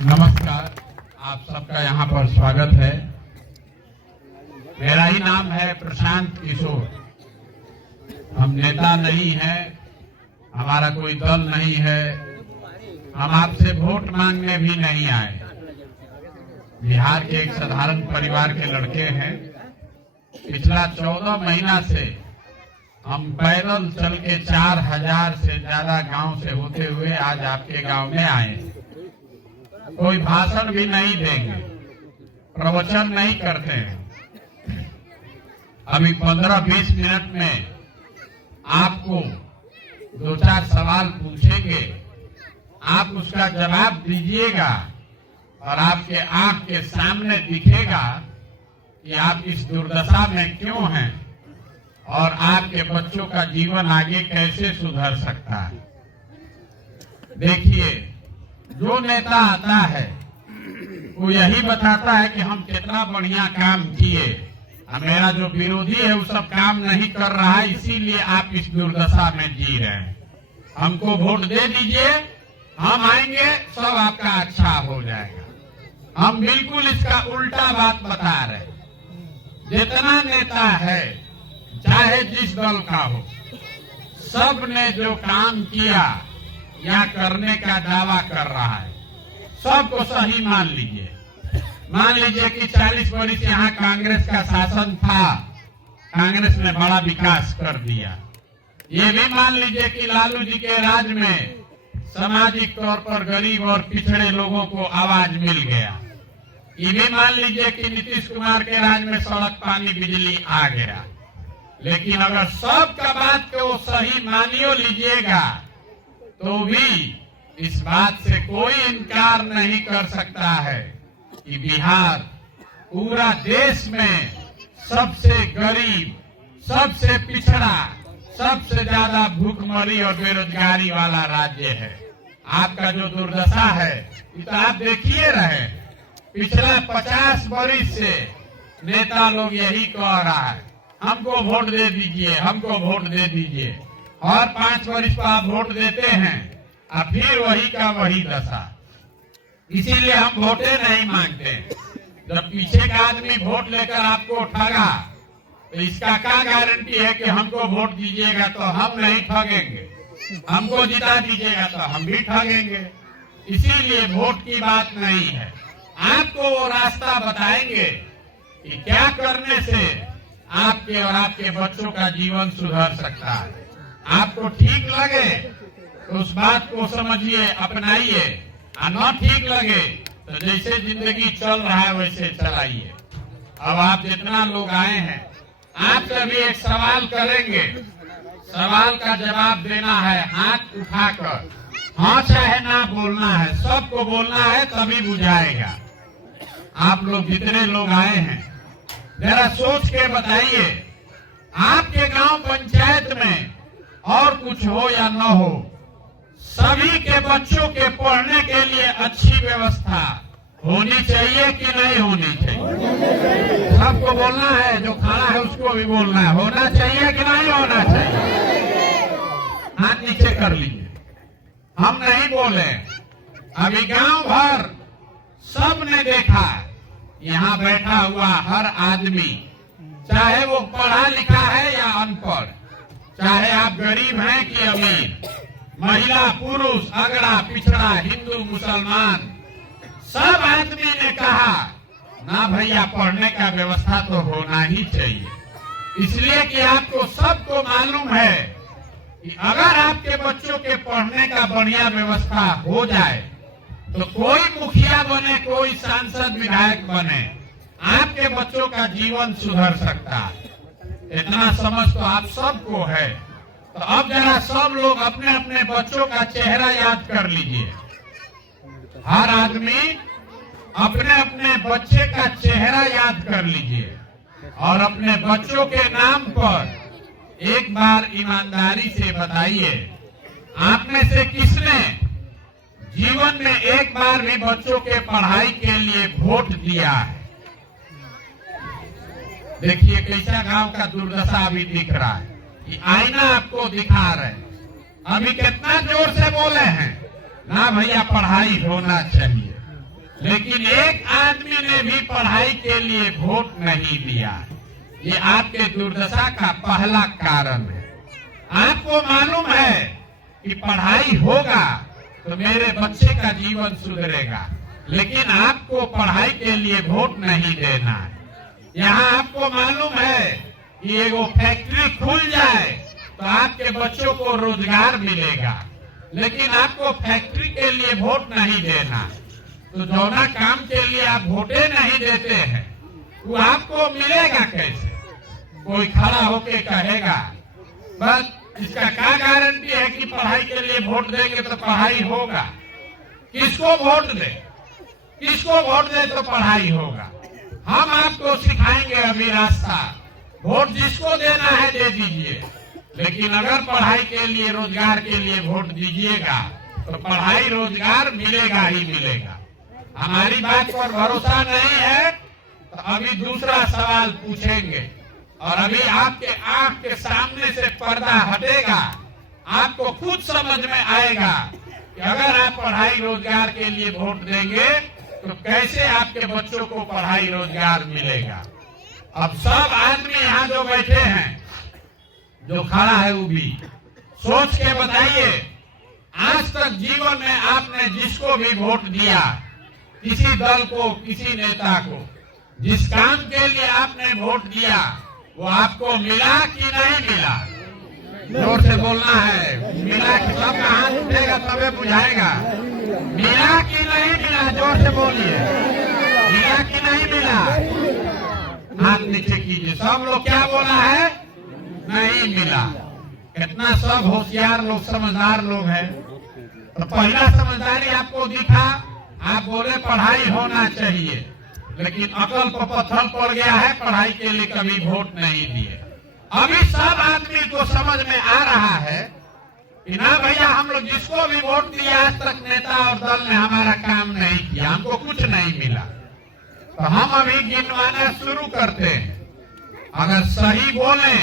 नमस्कार, आप सबका यहाँ पर स्वागत है। मेरा ही नाम है प्रशांत किशोर। हम नेता नहीं हैं, हमारा कोई दल नहीं है, हम आपसे वोट मांगने भी नहीं आए। बिहार के एक साधारण परिवार के लड़के हैं। पिछला 14 महीना से हम पैदल चल के 4000 से ज्यादा गांव से होते हुए आज आपके गांव में आए। कोई भाषण भी नहीं देंगे, प्रवचन नहीं करते हैं। अभी 15-20 मिनट में आपको 2-4 सवाल पूछेंगे, आप उसका जवाब दीजिएगा और आपके आंख के सामने दिखेगा कि आप इस दुर्दशा में क्यों हैं और आपके बच्चों का जीवन आगे कैसे सुधर सकता है। देखिए, जो नेता आता है वो यही बताता है कि हम कितना बढ़िया काम किए, मेरा जो विरोधी है वो सब काम नहीं कर रहा है, इसीलिए आप इस दुर्दशा में जी रहे हैं। हमको वोट दे दीजिए, हम आएंगे, सब आपका अच्छा हो जाएगा। हम बिल्कुल इसका उल्टा बात बता रहे हैं। जितना नेता है, चाहे जिस दल का हो, सब ने जो काम किया या करने का दावा कर रहा है, सबको सही मान लीजिए। मान लीजिए कि 40 वर्ष यहाँ कांग्रेस का शासन था, कांग्रेस ने बड़ा विकास कर दिया। ये भी मान लीजिए कि लालू जी के राज में सामाजिक तौर पर गरीब और पिछड़े लोगों को आवाज मिल गया। ये भी मान लीजिए कि नीतीश कुमार के राज में सड़क, पानी, बिजली आ गया। लेकिन अगर सबका बात को सही मानियो लीजिएगा तो भी इस बात से कोई इनकार नहीं कर सकता है कि बिहार पूरा देश में सबसे गरीब, सबसे पिछड़ा, सबसे ज्यादा भूखमरी और बेरोजगारी वाला राज्य है। आपका जो दुर्दशा है ये तो आप देखिए रहे। पिछला 50 वर्ष से नेता लोग यही कह रहा है, हमको वोट दे दीजिए, हमको वोट दे दीजिए। और 5 वर्ष पर आप वोट देते हैं और फिर वही का वही दशा। इसीलिए हम वोटे नहीं मांगते। जब पीछे का आदमी वोट लेकर आपको ठगा तो इसका क्या गारंटी है कि हमको वोट दीजिएगा तो हम नहीं ठगेंगे, हमको जिता दीजिएगा तो हम भी ठगेंगे। इसीलिए वोट की बात नहीं है। आपको वो रास्ता बताएंगे कि क्या करने से आपके और आपके बच्चों का जीवन सुधर सकता है। आपको ठीक लगे तो उस बात को समझिए, अपनाइए, और न ठीक लगे तो जैसे जिंदगी चल रहा है वैसे चलाइए। अब आप जितना लोग आए हैं, आपसे भी एक सवाल करेंगे, सवाल का जवाब देना है हाथ उठाकर। हाँ चाहे ना बोलना है, सबको बोलना है, तभी बुझाएगा। आप लोग जितने लोग आए हैं जरा सोच के बताइए, आपके गांव पंचायत में और कुछ हो या न हो, सभी के बच्चों के पढ़ने के लिए अच्छी व्यवस्था होनी चाहिए कि नहीं होनी चाहिए? सबको बोलना है, जो खड़ा है उसको भी बोलना है, होना चाहिए कि नहीं होना चाहिए? हाथ नीचे कर लीजिए। हम नहीं बोले, अभी गांव भर सब ने देखा, यहाँ बैठा हुआ हर आदमी, चाहे वो पढ़ा लिखा है या अनपढ़, चाहे आप गरीब हैं कि अमीर, महिला, पुरुष, अगड़ा, पिछड़ा, हिंदू, मुसलमान, सब आदमी ने कहा ना भैया पढ़ने का व्यवस्था तो होना ही चाहिए। इसलिए कि आपको सबको मालूम है कि अगर आपके बच्चों के पढ़ने का बढ़िया व्यवस्था हो जाए तो कोई मुखिया बने, कोई सांसद, विधायक बने, आपके बच्चों का जीवन सुधर सकता है। इतना समझ तो आप सबको है। तो अब जरा सब लोग अपने अपने बच्चों का चेहरा याद कर लीजिए। हर आदमी अपने अपने बच्चे का चेहरा याद कर लीजिए और अपने बच्चों के नाम पर एक बार ईमानदारी से बताइए, आप में से किसने जीवन में एक बार भी बच्चों के पढ़ाई के लिए वोट दिया है? देखिए कैसा गांव का दुर्दशा अभी दिख रहा है। ये आईना आपको दिखा रहे हैं। अभी कितना जोर से बोले हैं ना भैया पढ़ाई होना चाहिए। लेकिन एक आदमी ने भी पढ़ाई के लिए वोट नहीं दिया। ये आपके दुर्दशा का पहला कारण है। आपको मालूम है कि पढ़ाई होगा तो मेरे बच्चे का जीवन सुधरेगा, लेकिन आपको पढ़ाई के लिए वोट नहीं देना है। यहाँ आपको मालूम है कि एगो फैक्ट्री खुल जाए तो आपके बच्चों को रोजगार मिलेगा, लेकिन आपको फैक्ट्री के लिए वोट नहीं देना। तो जौना काम के लिए आप वोटे नहीं देते हैं वो आपको मिलेगा कैसे? कोई खड़ा होके कहेगा बस इसका क्या गारंटी है कि पढ़ाई के लिए वोट देंगे तो पढ़ाई होगा? किसको वोट दे, किसको वोट दे तो पढ़ाई होगा? हम आपको सिखाएंगे अभी रास्ता। वोट जिसको देना है दे दीजिए, लेकिन अगर पढ़ाई के लिए रोजगार के लिए वोट दीजिएगा तो पढ़ाई रोजगार मिलेगा ही मिलेगा। हमारी बात पर भरोसा नहीं है तो अभी दूसरा सवाल पूछेंगे और अभी आपके आंख के सामने से पर्दा हटेगा, आपको खुद समझ में आएगा कि अगर आप पढ़ाई रोजगार के लिए वोट देंगे तो कैसे आपके बच्चों को पढ़ाई रोजगार मिलेगा। अब सब आदमी यहाँ जो बैठे हैं, जो खड़ा है वो भी सोच के बताइए, आज तक जीवन में आपने जिसको भी वोट दिया, किसी दल को, किसी नेता को, जिस काम के लिए आपने वोट दिया वो आपको मिला कि नहीं मिला? जोर से बोलना है। मिला कि सबका हाथ उठेगा तबे बुझाएगा। मिला कि नहीं मिला? जोर से बोलिए। मिला कि नहीं मिला? हाथ नीचे कीजिए। सब लोग क्या बोला है? नहीं मिला। कितना सब होशियार लोग, समझदार लोग हैं। तो पहला समझदारी आपको दिखा, आप बोले पढ़ाई होना चाहिए, लेकिन अकल पर पत्थर पड़ गया है, पढ़ाई के लिए कभी वोट नहीं दिए। अभी सब आदमी को समझ में आ रहा है कि ना भैया, हम लोग जिसको भी वोट दिया आज तक नेता और दल ने हमारा काम नहीं किया, हमको कुछ नहीं मिला। तो हम अभी गिनवाना शुरू करते हैं। अगर सही बोले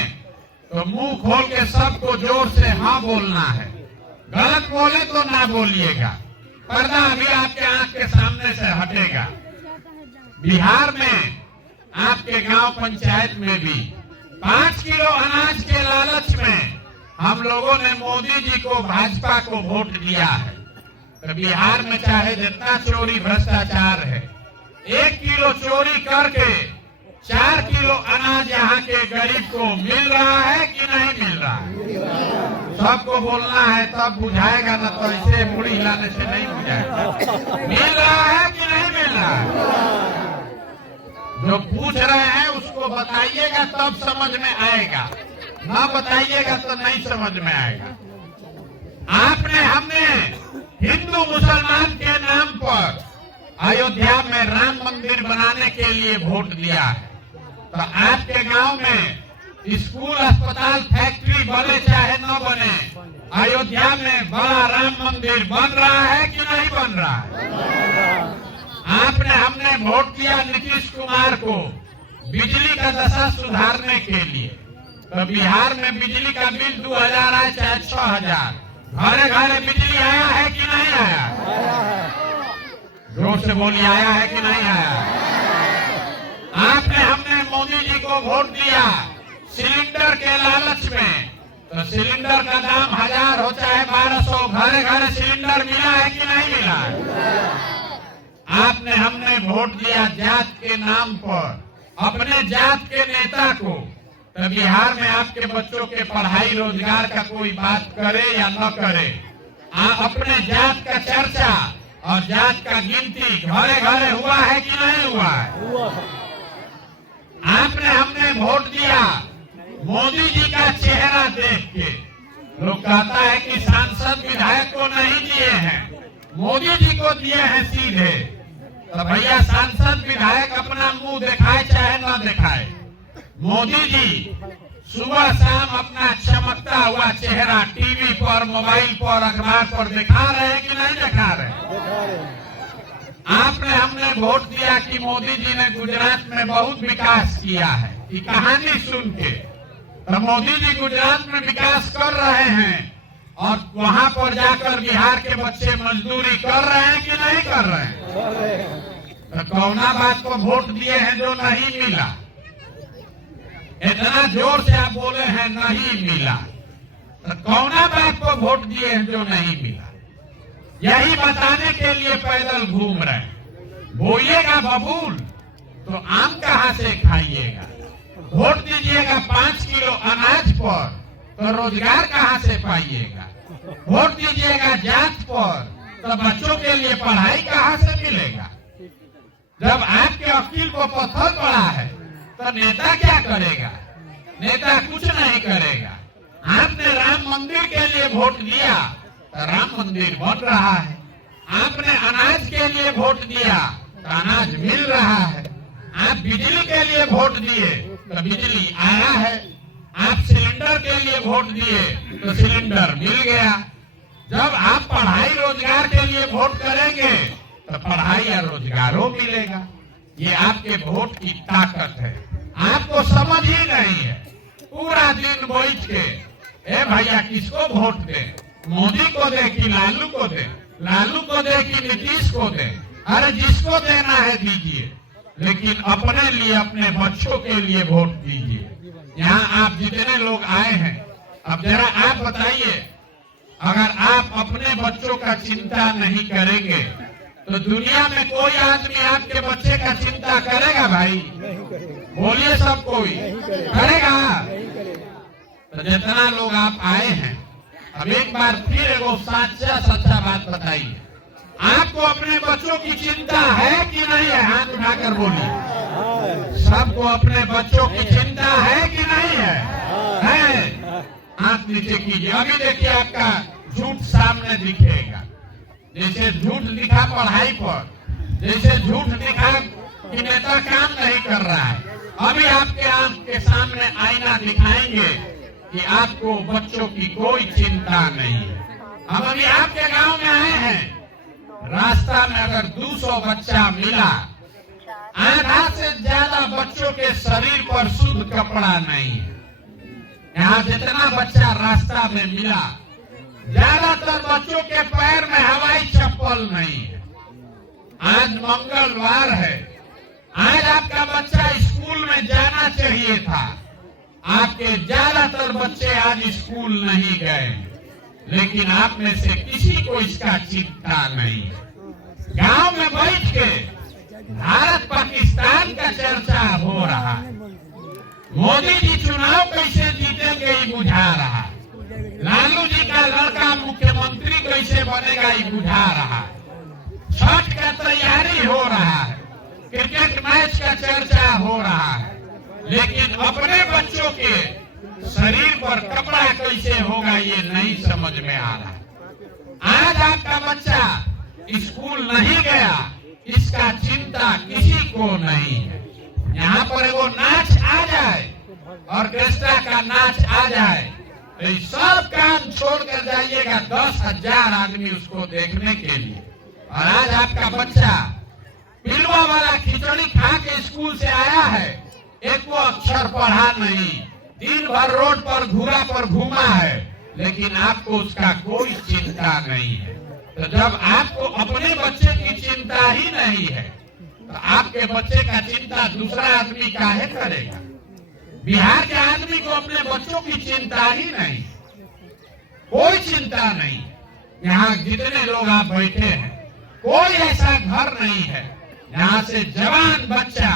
तो मुंह खोल के सबको जोर से हाँ बोलना है, गलत बोले तो ना बोलिएगा। पर्दा अभी आपके आंख के सामने से हटेगा। बिहार में आपके गांव पंचायत में भी 5 किलो अनाज के लालच में हम लोगों ने मोदी जी को, भाजपा को वोट दिया है। तो बिहार में चाहे जितना चोरी भ्रष्टाचार है, 1 किलो चोरी करके 4 किलो अनाज यहाँ के गरीब को मिल रहा है कि नहीं मिल रहा है? सबको बोलना है तब बुझाएगा, ना तो ऐसे मुड़ी हिलाने से नहीं बुझाएगा। मिल रहा है कि नहीं मिल रहा है? जो पूछ रहे हैं उसको बताइएगा तब समझ में आएगा, ना बताइएगा तो नहीं समझ में आएगा। आपने, हमने हिंदू मुसलमान के नाम पर अयोध्या में राम मंदिर बनाने के लिए वोट दिया है। तो आपके गांव में स्कूल, अस्पताल, फैक्ट्री बने चाहे न बने, अयोध्या में बड़ा राम मंदिर बन रहा है कि नहीं बन रहा है? आपने, हमने वोट दिया नीतीश कुमार को बिजली का दशा सुधारने के लिए। तो बिहार में बिजली का बिल 2000 आए चाहे 6000, घरे घरे बिजली आया है कि नहीं आया? जोर से बोलिए, आया है कि नहीं आया? आपने, हमने मोदी जी को वोट दिया सिलेंडर के लालच में। तो सिलेंडर का दाम 1000 हो चाहे 1200, घरे घरे सिलेंडर मिला है कि नहीं मिला? आपने, हमने वोट दिया जात के नाम पर अपने जात के नेता को। तो बिहार में आपके बच्चों के पढ़ाई रोजगार का कोई बात करे या न करे, अपने जात का चर्चा और जात का गिनती घरे घरे हुआ है कि नहीं हुआ है? आपने, हमने वोट दिया मोदी जी का चेहरा देख के। लोग कहता है कि सांसद विधायक को नहीं दिए हैं, मोदी जी को दिए हैं सीधे। तो भैया, सांसद विधायक अपना मुंह दिखाए चाहे न दिखाए, मोदी जी सुबह शाम अपना चमकता हुआ चेहरा टीवी पर, मोबाइल पर, अखबार पर दिखा रहे हैं कि नहीं दिखा रहे? आपने, हमने वोट दिया कि मोदी जी ने गुजरात में बहुत विकास किया है। ये कहानी सुन के तो मोदी जी गुजरात में विकास कर रहे हैं और वहां पर जाकर बिहार के बच्चे मजदूरी कर रहे हैं कि नहीं कर रहे हैं? कौना बात को वोट दिए हैं जो नहीं मिला? इतना जोर से आप बोले हैं नहीं मिला, तो कौना बात को वोट दिए हैं जो नहीं मिला? यही बताने के लिए पैदल घूम रहे हैं। बोइएगा बबूल तो आम कहां से खाइएगा? वोट दीजिएगा 5 किलो अनाज पर तो रोजगार कहां से पाइएगा? वोट दीजिएगा जात पर तो बच्चों के लिए पढ़ाई कहां से मिलेगा? जब आपके वकील को पत्थर पड़ा है तो नेता क्या करेगा? नेता कुछ नहीं करेगा। आपने राम मंदिर के लिए वोट दिया तो राम मंदिर बन रहा है। आपने अनाज के लिए वोट दिया तो अनाज मिल रहा है। आप बिजली के लिए वोट दिए तो बिजली आया है। आप सिलेंडर के लिए वोट दिए तो सिलेंडर मिल गया। जब आप पढ़ाई रोजगार के लिए वोट करेंगे तो पढ़ाई और रोजगारों मिलेगा। ये आपके वोट की ताकत है। आपको समझ ही नहीं है। पूरा दिन बैठ के ए भैया किसको वोट दे? मोदी को दे कि लालू को दे? लालू को दे कि नीतीश को दे? अरे जिसको देना है दीजिए, लेकिन अपने लिए, अपने बच्चों के लिए वोट दीजिए। यहाँ आप जितने लोग आए हैं, अब जरा आप बताइए, अगर आप अपने बच्चों का चिंता नहीं करेंगे तो दुनिया में कोई आदमी आपके बच्चे का चिंता करेगा? भाई बोलिए, सब कोई करेगा? तो जितना लोग आप आए हैं, अब एक बार फिर एगो सच्चा बात बताइए, आपको अपने बच्चों की चिंता है कि नहीं है? हाथ उठाकर बोलिए। सबको अपने बच्चों की चिंता है कि नहीं है? है। हाथ नीचे कीजिए। अभी देखिए आपका झूठ सामने दिखेगा। जैसे झूठ दिखा पढ़ाई पर, जैसे झूठ दिखा कि नेता काम नहीं कर रहा है, अभी आपके आंख के सामने आईना दिखाएंगे कि आपको बच्चों की कोई चिंता नहीं है। हम अभी आपके गांव में आए हैं, रास्ता में अगर 200 बच्चा मिला, आधा से ज्यादा बच्चों के शरीर पर शुद्ध कपड़ा नहीं है। यहाँ जितना बच्चा रास्ता में मिला, ज्यादातर बच्चों के पैर में हवाई चप्पल नहीं है। आज मंगलवार है, आज आपका बच्चा स्कूल में जाना चाहिए था। आपके ज्यादातर बच्चे आज स्कूल नहीं गए, लेकिन आप में से किसी को इसका चिंता नहीं है। गांव में बैठ के भारत पाकिस्तान का चर्चा हो रहा है। मोदी जी चुनाव कैसे जीतेंगे ये बुझा रहा है। लालू जी का लड़का मुख्यमंत्री कैसे बनेगा ये बुझा रहा है। छठ का तैयारी हो रहा है, क्रिकेट मैच का चर्चा हो रहा है, लेकिन अपने बच्चों के शरीर पर कपड़ा कैसे होगा ये नहीं समझ में आ रहा। आज आपका बच्चा स्कूल नहीं गया, इसका चिंता किसी को नहीं है। यहाँ पर वो नाच आ जाए, ऑर्केस्ट्रा का नाच आ जाए, तो सब काम छोड़कर जाइएगा 10,000 आदमी उसको देखने के लिए। और आज आपका बच्चा पिलवा वाला खिचड़ी खा के स्कूल से आया है, एक वो अक्षर पढ़ा नहीं, दिन भर रोड पर घूरा पर घूमा है, लेकिन आपको उसका कोई चिंता नहीं है। तो जब आपको अपने बच्चे की चिंता ही नहीं है, तो आपके बच्चे का चिंता दूसरा आदमी काहे करेगा? बिहार के आदमी को अपने बच्चों की चिंता ही नहीं, कोई चिंता नहीं। यहाँ जितने लोग आप बैठे हैं, कोई ऐसा घर नहीं है यहाँ से जवान बच्चा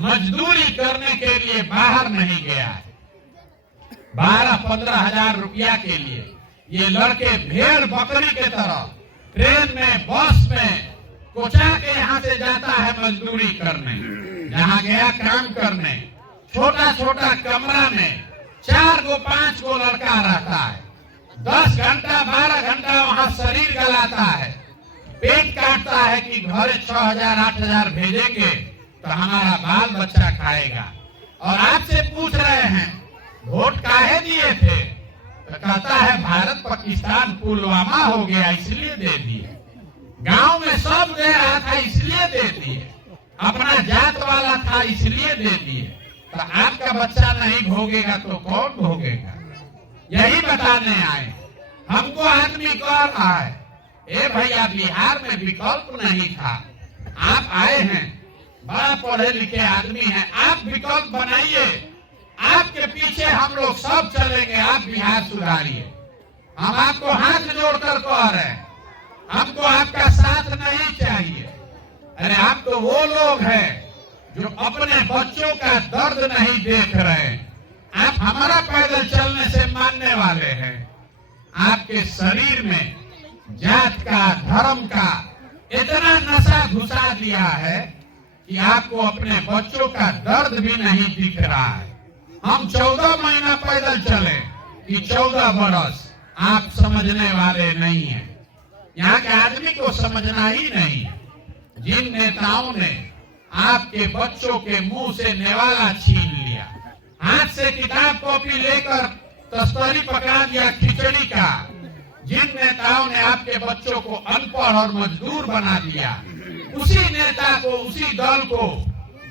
मजदूरी करने के लिए बाहर नहीं गया है। 12-15 हजार रुपया के लिए ये लड़के भेड़ बकरी के तरह ट्रेन में, बस में कोचा के यहाँ से जाता है मजदूरी करने। जहाँ गया काम करने, छोटा छोटा कमरा में 4 गो 5 गो लड़का रहता है। 10 घंटा 12 घंटा वहाँ शरीर गलाता है, पेट काटता है कि घर 6,000-8,000 भेजेंगे तो हमारा बाल बच्चा खाएगा। और आपसे पूछ रहे हैं वोट काहे दिए थे, तो कहता है भारत पाकिस्तान पुलवामा हो गया इसलिए दे दिए, गांव में सब दे रहा था इसलिए दे दिए, अपना जात वाला था इसलिए दे दिए। तो आपका बच्चा नहीं भोगेगा तो कौन भोगेगा? यही बताने आए। हमको आदमी कह रहा है ए भैया बिहार में विकल्प नहीं था, आप आए हैं, बड़ा पढ़े लिखे आदमी हैं, आप विकल्प बनाइए, आपके पीछे हम लोग सब चलेंगे, आप बिहार सुधारिए। हम आपको हाथ जोड़कर कह रहे हैं, हमको आपका साथ नहीं चाहिए। अरे आप तो वो लोग हैं जो अपने बच्चों का दर्द नहीं देख रहे। आप हमारा पैदल चलने से मानने वाले हैं। आपके शरीर में जात का, धर्म का इतना नशा घुसा दिया है कि आपको अपने बच्चों का दर्द भी नहीं दिख रहा है। हम 14 महीना पैदल चले कि 14 बरस, आप समझने वाले नहीं हैं। यहाँ के आदमी को समझना ही नहीं। जिन नेताओं ने आपके बच्चों के मुंह से नेवाला छीन लिया, हाथ से किताब कॉपी लेकर तस्तरी पकड़ा दिया खिचड़ी का, जिन नेताओं ने आपके बच्चों को अनपढ़ और मजदूर बना दिया, उसी नेता को, उसी दल को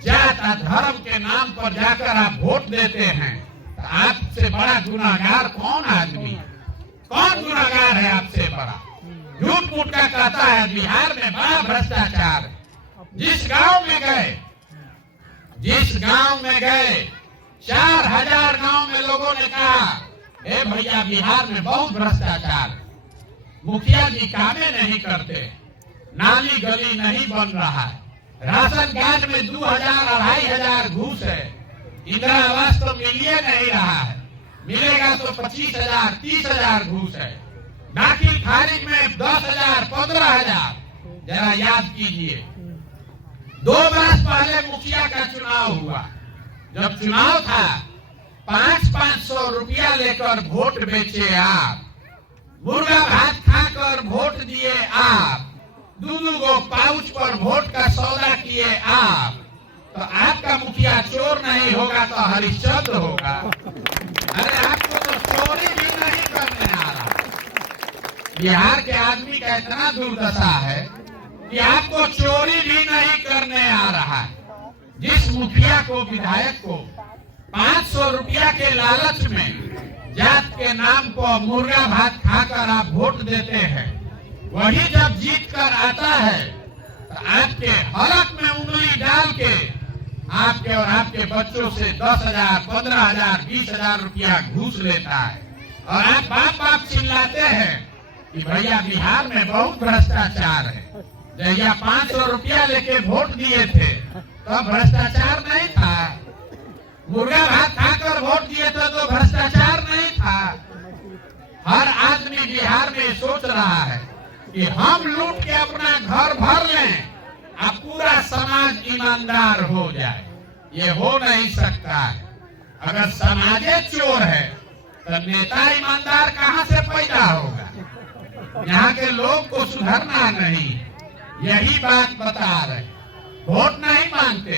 जात और धर्म के नाम पर जाकर आप वोट देते हैं। तो आपसे बड़ा गुनाहगार कौन आदमी है? कौन गुनाहगार है आपसे बड़ा? झूठ मूठ का कहता है बिहार में बड़ा भ्रष्टाचार है। जिस गांव में गए 4000 गांव में लोगों ने कहा, ए भैया बिहार में बहुत भ्रष्टाचार है, मुखिया जी कामें नहीं करते, नाली गली नहीं बन रहा है, राशन कार्ड में 2000-2500 घूस है, इंदिरा आवास तो मिलिए नहीं रहा है, मिलेगा तो 25,000-30,000 घूस है, दाखिल खारिज में 10,000-15,000। जरा याद कीजिए, 2 बरस पहले मुखिया का चुनाव हुआ। जब चुनाव था 500-500 रुपया लेकर वोट बेचे आप, मुर्गा भात खाकर वोट दिए आप, 2 गो पाउच पर वोट का सौदा किए आप। तो आपका मुखिया चोर नहीं होगा तो हरिश्चंद्र होगा। अरे आपको तो चोरी भी नहीं करने आ रहा। बिहार के आदमी का इतना दुर्दशा है कि आपको चोरी भी नहीं करने आ रहा है। जिस मुखिया को, विधायक को 500 रुपया के लालच में जात के नाम पर मुर्गा भात खाकर आप वोट देते हैं, वही जब जीत कर आता है तो आपके हलक में उंगली डाल के आपके और आपके बच्चों से 10,000, 15,000, 20,000 रुपया घूस लेता है। और आप बाप बाप चिल्लाते हैं कि भैया बिहार में बहुत भ्रष्टाचार है। जैया 500 रुपया लेके वोट दिए थे तो भ्रष्टाचार नहीं था। मुर्गा भात खाकर वोट दिए थे तो भ्रष्टाचार नहीं था। हर आदमी बिहार में सोच रहा है कि हम लूट के अपना घर भर लें, अब पूरा समाज ईमानदार हो जाए। ये हो नहीं सकता है। अगर समाजे चोर है तो नेता ईमानदार कहाँ से पैदा होगा? यहाँ के लोग को सुधरना नहीं, यही बात बता रहे। वोट नहीं मांगते,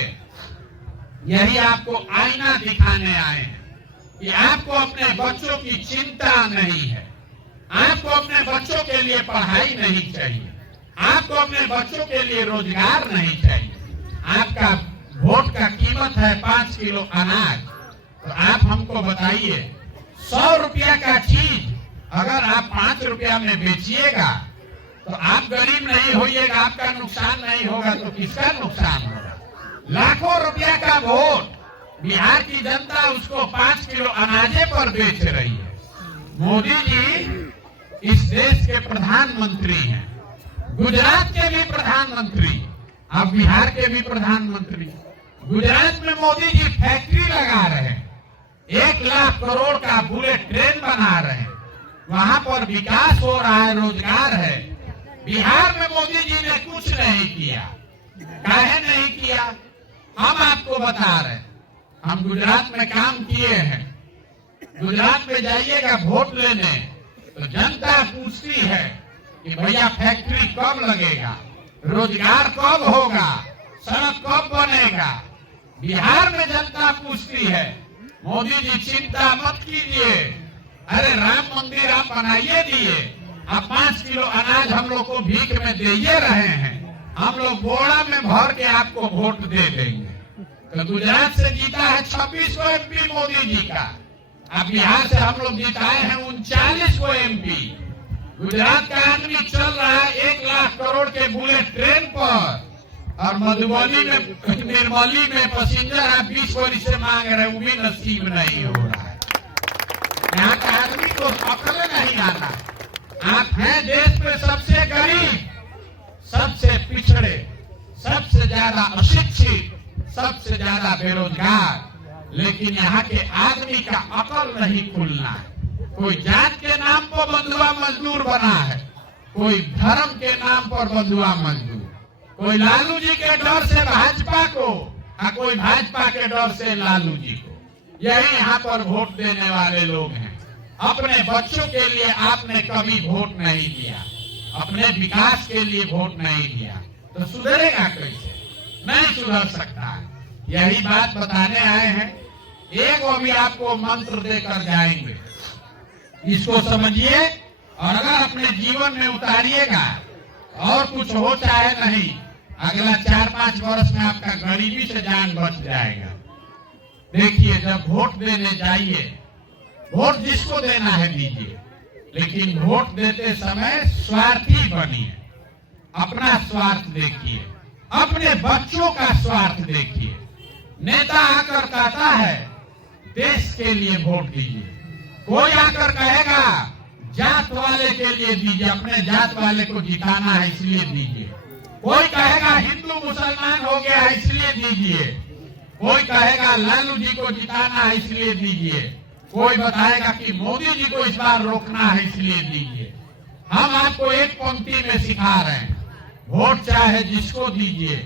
यही आपको आईना दिखाने आए हैं कि आपको अपने बच्चों की चिंता नहीं है। आपको अपने बच्चों के लिए पढ़ाई नहीं चाहिए, आपको अपने बच्चों के लिए रोजगार नहीं चाहिए। आपका वोट का कीमत है 5 किलो अनाज। तो आप हमको बताइए, 100 रुपया का चीज अगर आप 5 रुपया में बेचिएगा तो आप गरीब नहीं होइएगा, आपका नुकसान नहीं होगा तो किसका नुकसान होगा? लाखों रुपया का वोट बिहार की जनता उसको 5 किलो अनाजे पर बेच रही है। मोदी जी इस देश के प्रधानमंत्री हैं, गुजरात के भी प्रधानमंत्री, अब बिहार के भी प्रधानमंत्री। गुजरात में मोदी जी फैक्ट्री लगा रहे हैं, 1 लाख करोड़ का बुलेट ट्रेन बना रहे हैं, वहां पर विकास हो रहा है, रोजगार है। बिहार में मोदी जी ने कुछ नहीं किया। काहे नहीं किया? हम आपको बता रहे हैं, हम गुजरात में काम किए हैं। गुजरात में जाइएगा वोट लेने तो जनता पूछती है कि भैया फैक्ट्री कब लगेगा, रोजगार कब होगा, सड़क कब बनेगा। बिहार में जनता पूछती है, मोदी जी चिंता मत कीजिए, अरे राम मंदिर आप बनाइए दिए, आप 5 किलो अनाज हम लोग को भीख में दे रहे हैं, हम लोग बोरा में भर के आपको वोट दे देंगे। तो गुजरात से जीता है 26 को एमपी मोदी जी का, अब बिहार से हम लोग जिताए हैं 39 को एमपी। गुजरात का आदमी चल रहा है 1 लाख करोड़ के बुलेट ट्रेन पर, और मधुबनी में निर्मली में पैसेंजर आप 20 कोरी से मांग रहे हैं, वो भी नसीब नहीं हो रहा है। यहाँ का आदमी को अकल नहीं आता। आप हैं देश में सबसे गरीब, सबसे पिछड़े, सबसे ज्यादा अशिक्षित, सबसे ज्यादा बेरोजगार, लेकिन यहाँ के आदमी का अकल नहीं खुलना है। कोई जात के नाम पर बंधुआ मजदूर बना है, कोई धर्म के नाम पर बंधुआ मजदूर, कोई लालू जी के डर से भाजपा को और कोई भाजपा के डर से लालू जी को। यही यहाँ पर वोट देने वाले लोग हैं। अपने बच्चों के लिए आपने कभी वोट नहीं दिया, अपने विकास के लिए वोट नहीं दिया, तो सुधरेगा कैसे? नहीं सुधर सकता है। यही बात बताने आए हैं। एक वो भी आपको मंत्र देकर जाएंगे, इसको समझिए और अगर अपने जीवन में उतारिएगा और कुछ हो चाहे नहीं, अगला 4-5 वर्ष में आपका गरीबी से जान बच जाएगा। देखिए, जब वोट देने जाइए, वोट जिसको देना है दीजिए, लेकिन वोट देते समय स्वार्थी बनिए। अपना स्वार्थ देखिए, अपने बच्चों का स्वार्थ देखिए। नेता आकर कहता है देश के लिए वोट दीजिए, कोई आकर कहेगा जात वाले के लिए दीजिए, अपने जात वाले को जिताना है इसलिए दीजिए। कोई कहेगा हिंदू मुसलमान हो गया है इसलिए दीजिए, कोई कहेगा लालू जी को जिताना है इसलिए दीजिए, कोई बताएगा कि मोदी जी को इस बार रोकना है इसलिए दीजिए। हम आपको एक पंक्ति में सिखा रहे हैं, वोट चाहे जिसको दीजिए,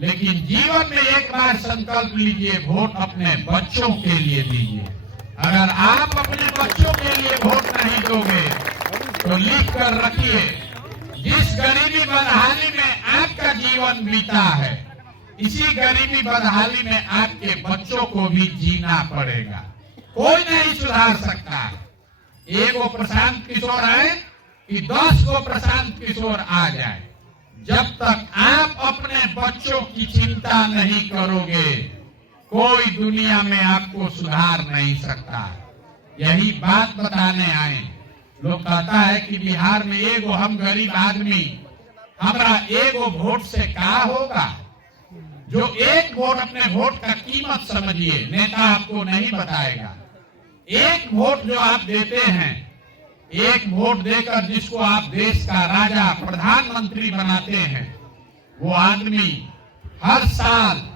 लेकिन जीवन में एक बार संकल्प लीजिए, वोट अपने बच्चों के लिए दीजिए। अगर आप अपने बच्चों के लिए वोट नहीं दोगे तो लिख कर रखिए, जिस गरीबी बदहाली में आपका जीवन बीता है, इसी गरीबी बदहाली में आपके बच्चों को भी जीना पड़ेगा। कोई नहीं सुधार सकता। एक वो प्रशांत किशोर आए कि 10 को प्रशांत किशोर आ जाए। जब तक आप अपने बच्चों की चिंता नहीं करोगे, कोई दुनिया में आपको सुधार नहीं सकता। यही बात बताने आए। लोग कहता है कि बिहार में एगो हम गरीब आदमी, हमारा एगो वोट से क्या होगा? जो एक वोट, अपने वोट का कीमत समझिए, नेता आपको नहीं बताएगा। एक वोट जो आप देते हैं, एक वोट देकर जिसको आप देश का राजा प्रधानमंत्री बनाते हैं, वो आदमी हर साल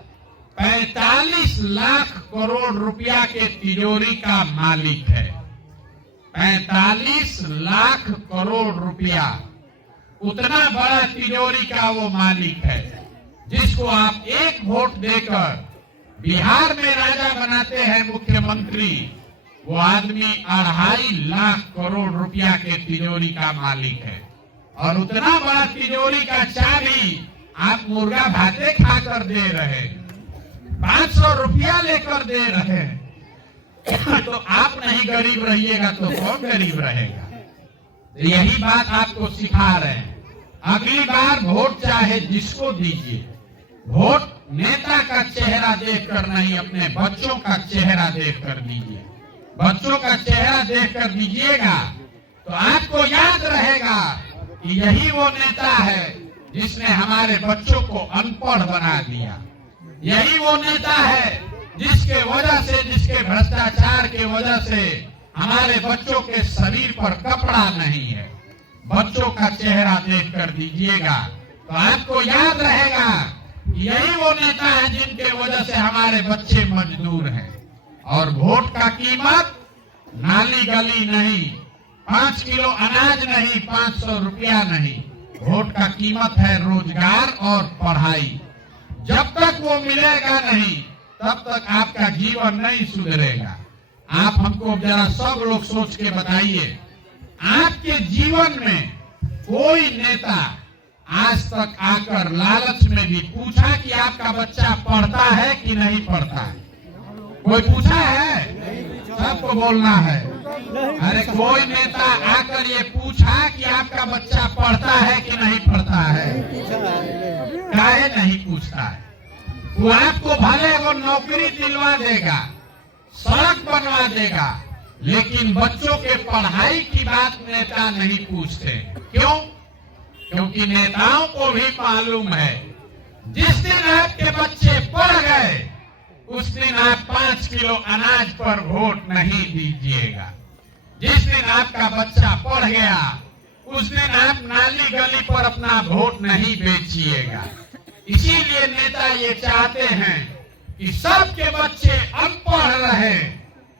45 लाख करोड़ रुपया के तिजोरी का मालिक है। 45 लाख करोड़ रुपया, उतना बड़ा तिजोरी का वो मालिक है, जिसको आप एक वोट देकर बिहार में राजा बनाते हैं मुख्यमंत्री। वो आदमी 2.5 लाख करोड़ रुपया के तिजोरी का मालिक है। और उतना बड़ा तिजोरी का चाबी आप मुर्गा भाते खाकर दे रहे, 500 रुपया लेकर दे रहे हैं। तो आप नहीं गरीब रहिएगा तो कौन गरीब रहेगा? यही बात आपको सिखा रहे हैं। अगली बार वोट चाहे जिसको दीजिए, वोट नेता का चेहरा देखकर नहीं, अपने बच्चों का चेहरा देखकर दीजिए। बच्चों का चेहरा देखकर दीजिएगा तो आपको याद रहेगा कि यही वो नेता है जिसने हमारे बच्चों को अनपढ़ बना दिया। यही वो नेता है जिसके वजह से, जिसके भ्रष्टाचार के वजह से हमारे बच्चों के शरीर पर कपड़ा नहीं है। बच्चों का चेहरा देखकर दीजिएगा तो आपको याद रहेगा यही वो नेता है जिनके वजह से हमारे बच्चे मजदूर हैं। और वोट का कीमत नाली गली नहीं, 5 किलो अनाज नहीं, 500 रुपया नहीं। वोट का कीमत है रोजगार और पढ़ाई। जब तक वो मिलेगा नहीं, तब तक आपका जीवन नहीं सुधरेगा। आप हमको जरा सब लोग सोच के बताइए, आपके जीवन में कोई नेता आज तक आकर लालच में भी पूछा कि आपका बच्चा पढ़ता है कि नहीं पढ़ता है? कोई पूछा है? सबको बोलना है। अरे कोई नेता आकर ये पूछा कि आपका बच्चा पढ़ता है कि नहीं पढ़ता है? काहे नहीं पूछता है? वो आपको भले वो नौकरी दिलवा देगा, सड़क बनवा देगा, लेकिन बच्चों के पढ़ाई की बात नेता नहीं पूछते। क्यों? क्योंकि नेताओं को भी मालूम है जिस दिन आपके बच्चे पढ़ गए उस दिन आप 5 किलो अनाज पर वोट नहीं दीजिएगा। जिस दिन आपका बच्चा पढ़ गया उस दिन आप नाली गली पर अपना वोट नहीं बेचिएगा। इसीलिए नेता ये चाहते हैं कि सबके बच्चे अनपढ़ रहे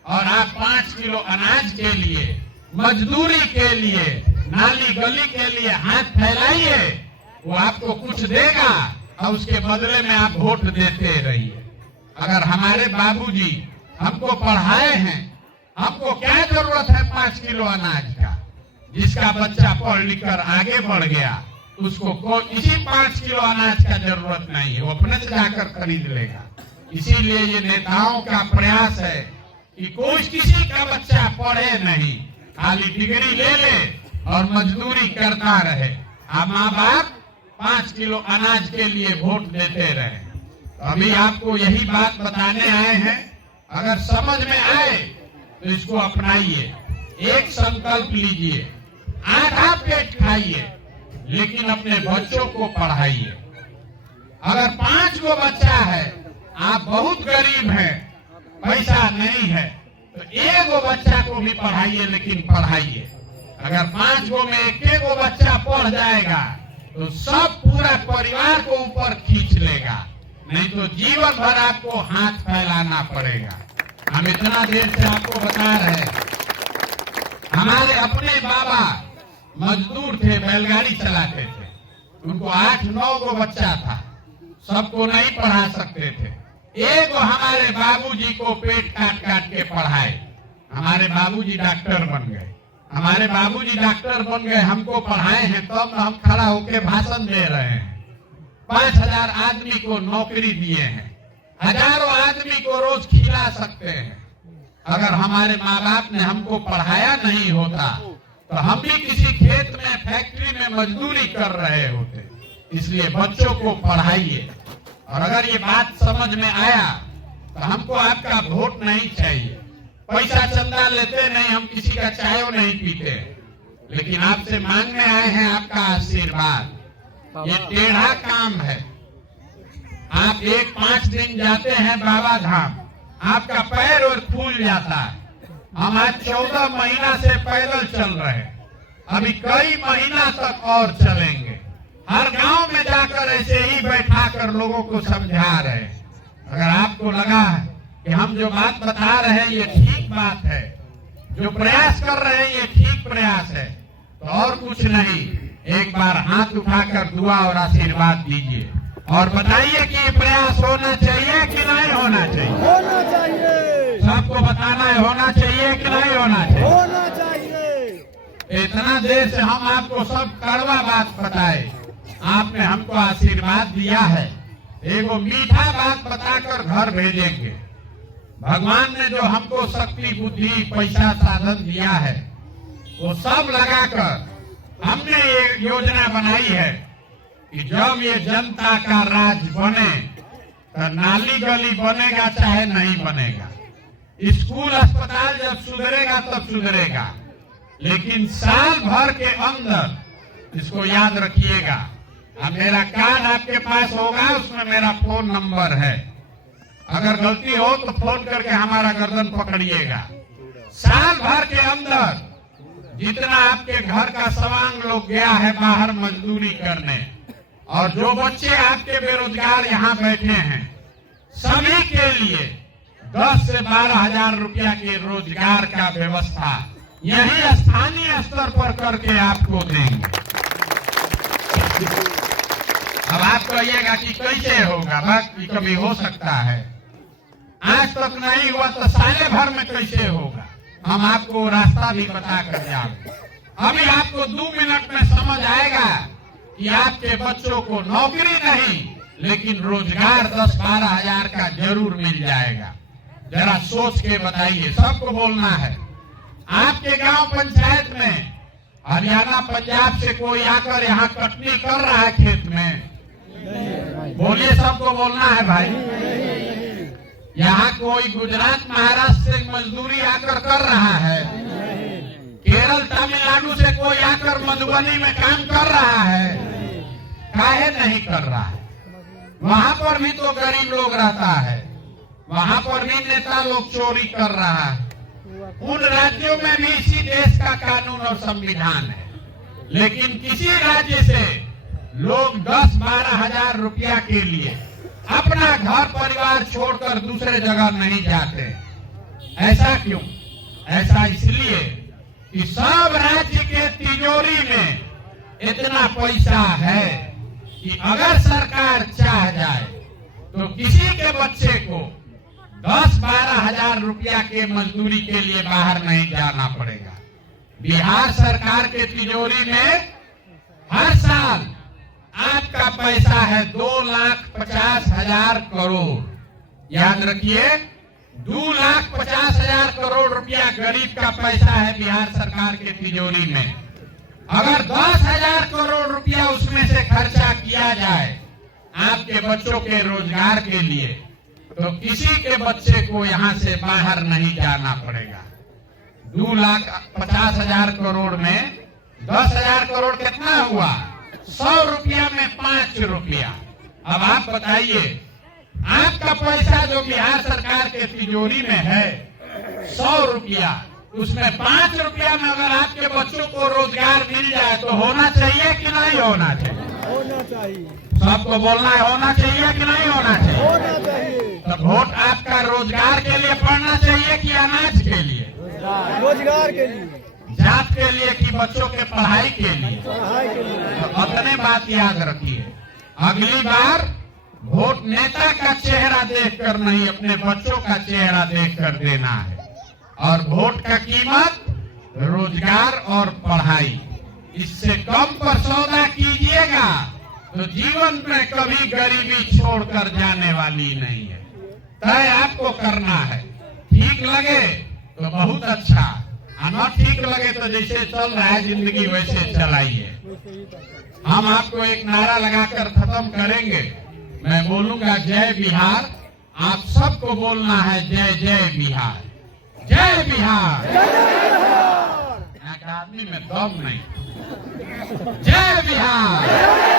और आप 5 किलो अनाज के लिए, मजदूरी के लिए, नाली गली के लिए हाथ फैलाइए, वो आपको कुछ देगा और उसके बदले में आप वोट देते रहिए। अगर हमारे बाबूजी हमको पढ़ाए हैं, हमको क्या जरूरत है 5 किलो अनाज का? जिसका बच्चा पढ़ लिख कर आगे बढ़ गया उसको इसी 5 किलो अनाज का जरूरत नहीं है, वो अपने से जाकर खरीद लेगा। इसीलिए ये नेताओं का प्रयास है कि कोई किसी का बच्चा पढ़े नहीं, खाली डिग्री ले ले और मजदूरी करता रहे। अब माँ बाप 5 किलो अनाज के लिए वोट देते रहे। तो अभी आपको यही बात बताने आए हैं, अगर समझ में आए तो इसको अपनाइए। एक संकल्प लीजिए, आधा पेट खाइए लेकिन अपने बच्चों को पढ़ाइए। अगर 5 गो बच्चा है, आप बहुत गरीब हैं, पैसा नहीं है, तो 1 गो बच्चा को भी पढ़ाइए लेकिन पढ़ाइए। अगर 5 गो में 1 गो बच्चा पढ़ जाएगा तो सब पूरा परिवार को ऊपर खींच लेगा, नहीं तो जीवन भर आपको हाथ फैलाना पड़ेगा। हम इतना देर से आपको बता रहे हैं, हमारे अपने बाबा मजदूर थे, बैलगाड़ी चलाते थे, उनको 8-9 गो बच्चा था, सबको नहीं पढ़ा सकते थे। एक हमारे बाबूजी को पेट काट काट के पढ़ाए, हमारे बाबूजी डॉक्टर बन गए। हमारे बाबूजी डॉक्टर बन गए, हमको पढ़ाए हैं, तब तो हम खड़ा होके भाषण दे रहे हैं। 5000 आदमी को नौकरी दिए हैं, हजारों आदमी को रोज खिला सकते हैं। अगर हमारे माँ बाप ने हमको पढ़ाया नहीं होता तो हम भी किसी खेत में, फैक्ट्री में मजदूरी कर रहे होते। इसलिए बच्चों को पढ़ाइए। और अगर ये बात समझ में आया तो हमको आपका वोट नहीं चाहिए। पैसा चंदा लेते नहीं, हम किसी का चाय नहीं पीते, लेकिन आपसे मांगने आए हैं आपका आशीर्वाद। ये टेढ़ा काम है। आप 1-5 दिन जाते हैं बाबा धाम, आपका पैर और फूल जाता है। हम आज 14 महीना से पैदल चल रहे हैं, अभी कई महीना तक और चलेंगे। हर गांव में जाकर ऐसे ही बैठा कर लोगों को समझा रहे हैं। अगर आपको लगा है कि हम जो बात बता रहे हैं ये ठीक बात है, जो प्रयास कर रहे हैं ये ठीक प्रयास है, तो और कुछ नहीं, एक बार हाथ उठाकर दुआ और आशीर्वाद दीजिए और बताइए कि ये प्रयास होना चाहिए कि नहीं होना चाहिए। होना चाहिए। सबको बताना है, होना चाहिए कि नहीं होना चाहिए। होना चाहिए। इतना देर से हम आपको सब कड़वा बात बताए, आपने हमको आशीर्वाद दिया है, एगो मीठा बात बताकर घर भेजेंगे। भगवान ने जो हमको शक्ति, बुद्धि, पैसा, साधन दिया है वो सब लगाकर हमने एक योजना बनाई है कि जब ये जनता का राज बने तो नाली गली बनेगा चाहे नहीं बनेगा, स्कूल अस्पताल जब सुधरेगा तब सुधरेगा, लेकिन साल भर के अंदर इसको याद रखिएगा। अब मेरा कार्ड आपके पास होगा, उसमें मेरा फोन नंबर है, अगर गलती हो तो फोन करके हमारा गर्दन पकड़िएगा। साल भर के अंदर जितना आपके घर का सवांग लोग गया है बाहर मजदूरी करने, और जो बच्चे आपके बेरोजगार यहाँ बैठे हैं, सभी के लिए 10 से 12 हजार रुपया के रोजगार का व्यवस्था यही स्थानीय स्तर पर करके आपको देंगे। अब आप कहिएगा कि कैसे होगा, बाकी कभी हो सकता है, आज तक नहीं हुआ तो साले भर में कैसे होगा, हम आपको रास्ता भी बता कर जाएंगे। अभी आपको 2 मिनट में समझ आएगा कि आपके बच्चों को नौकरी नहीं लेकिन रोजगार 10-12 हजार का जरूर मिल जाएगा। जरा सोच के बताइए, सबको बोलना है। आपके गांव पंचायत में हरियाणा पंजाब से कोई आकर यहाँ कटनी कर रहा है खेत में? बोलिए, सबको बोलना है भाई। यहाँ कोई गुजरात महाराष्ट्र से मजदूरी आकर कर रहा है? केरल तमिलनाडु से कोई आकर मधुबनी में काम कर रहा है? काहे नहीं कर रहा है? वहां पर भी तो गरीब लोग रहता है, वहां पर भी नेता लोग चोरी कर रहा है। उन राज्यों में भी इसी देश का कानून और संविधान है, लेकिन किसी राज्य से लोग 10-12 हजार रुपया के लिए अपना घर परिवार छोड़कर दूसरे जगह नहीं जाते। ऐसा क्यों? ऐसा इसलिए कि सब राज्य के तिजोरी में इतना पैसा है कि अगर सरकार चाह जाए तो किसी के बच्चे को 10-12 हजार रुपया के मजदूरी के लिए बाहर नहीं जाना पड़ेगा। बिहार सरकार के तिजोरी में हर साल आपका पैसा है 2,50,000 करोड़। याद रखिए, 2,50,000 करोड़ रुपया गरीब का पैसा है बिहार सरकार के तिजोरी में। अगर 10,000 करोड़ रुपया उसमें से खर्चा किया जाए आपके बच्चों के रोजगार के लिए, तो किसी के बच्चे को यहाँ से बाहर नहीं जाना पड़ेगा। 2,50,000 करोड़ में 10,000 करोड़ कितना हुआ? 100 रुपया में 5 रुपया। अब आप बताइए, आपका पैसा जो बिहार सरकार के तिजोरी में है 100 रुपया, उसमें 5 रुपया में अगर आपके बच्चों को रोजगार मिल जाए तो होना चाहिए कि नहीं होना चाहिए? होना चाहिए। सबको बोलना है, होना चाहिए कि नहीं होना चाहिए? होना चाहिए। तो वोट आपका रोजगार के लिए पड़ना चाहिए कि अनाज के लिए? रोजगार के लिए, जात के लिए कि बच्चों के पढ़ाई के लिए? पढ़ाई के लिए। तो अपने बात याद रखिए, अगली बार वोट नेता का चेहरा देखकर नहीं, अपने बच्चों का चेहरा देखकर देना है। और वोट का कीमत रोजगार और पढ़ाई, इससे कम पर सौदा कीजिएगा तो जीवन में कभी गरीबी छोड़कर जाने वाली नहीं है। तय आपको करना है। ठीक लगे तो बहुत अच्छा, और न ठीक लगे तो जैसे चल रहा है जिंदगी वैसे चलाइए। हम आपको एक नारा लगाकर खत्म करेंगे। मैं बोलूंगा जय बिहार, आप सबको बोलना है जय जय बिहार, जय बिहार। यहाँ का आदमी में दम नहीं। जय बिहार।